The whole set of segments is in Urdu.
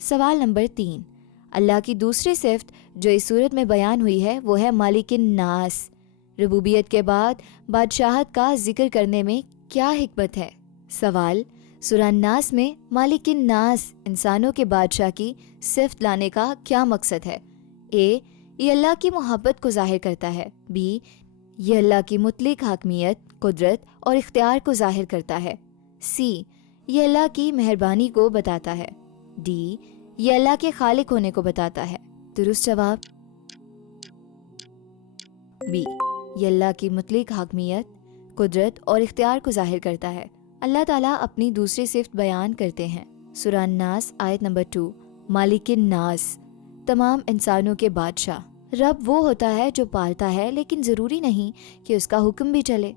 سوال نمبر 3، اللہ کی دوسری صفت جو اس صورت میں بیان ہوئی ہے وہ ہے مالک الناس۔ ربوبیت کے بعد بادشاہت کا ذکر کرنے میں کیا حکمت ہے؟ سوال، سورہ الناس میں مالک الناس انسانوں کے بادشاہ کی صفت لانے کا کیا مقصد ہے؟ اے، یہ اللہ کی محبت کو ظاہر کرتا ہے۔ بی، یہ اللہ کی مطلق حاکمیت، قدرت اور اختیار کو ظاہر کرتا ہے۔ سی، یہ اللہ کی مہربانی کو بتاتا ہے۔ ڈی، یہ اللہ کے خالق ہونے کو بتاتا ہے۔ درست جواب بی، یہ اللہ کی مطلق حاکمیت، قدرت اور اختیار کو ظاہر کرتا ہے۔ اللہ تعالیٰ اپنی دوسری صفت بیان کرتے ہیں۔ سورہ الناس آیت نمبر 2، مالک الناس، تمام انسانوں کے بادشاہ۔ رب وہ ہوتا ہے جو پالتا ہے، لیکن ضروری نہیں کہ اس کا حکم بھی چلے۔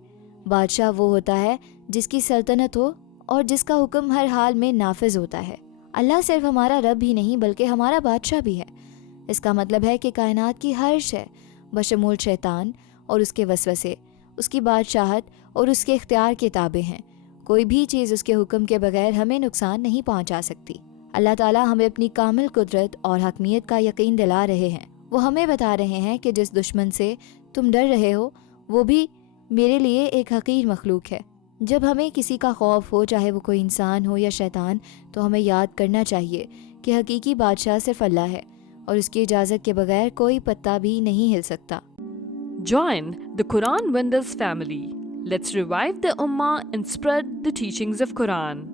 بادشاہ وہ ہوتا ہے جس کی سلطنت ہو اور جس کا حکم ہر حال میں نافذ ہوتا ہے۔ اللہ صرف ہمارا رب ہی نہیں بلکہ ہمارا بادشاہ بھی ہے۔ اس کا مطلب ہے کہ کائنات کی ہر شے بشمول شیطان اور اس کے وسوسے، اس کی بادشاہت اور اس کے اختیار کے تابع ہیں۔ کوئی بھی چیز اس کے حکم کے بغیر ہمیں نقصان نہیں پہنچا سکتی۔ اللہ تعالیٰ ہمیں اپنی کامل قدرت اور حاکمیت کا یقین دلا رہے ہیں۔ وہ ہمیں بتا رہے ہیں کہ جس دشمن سے تم ڈر رہے ہو وہ بھی میرے لیے ایک حقیر مخلوق ہے۔ جب ہمیں کسی کا خوف ہو، چاہے وہ کوئی انسان ہو یا شیطان، تو ہمیں یاد کرنا چاہیے کہ حقیقی بادشاہ صرف اللہ ہے اور اس کی اجازت کے بغیر کوئی پتا بھی نہیں ہل سکتا۔ Join the Quran Wonders family. Let's revive the Ummah and spread the teachings of Quran.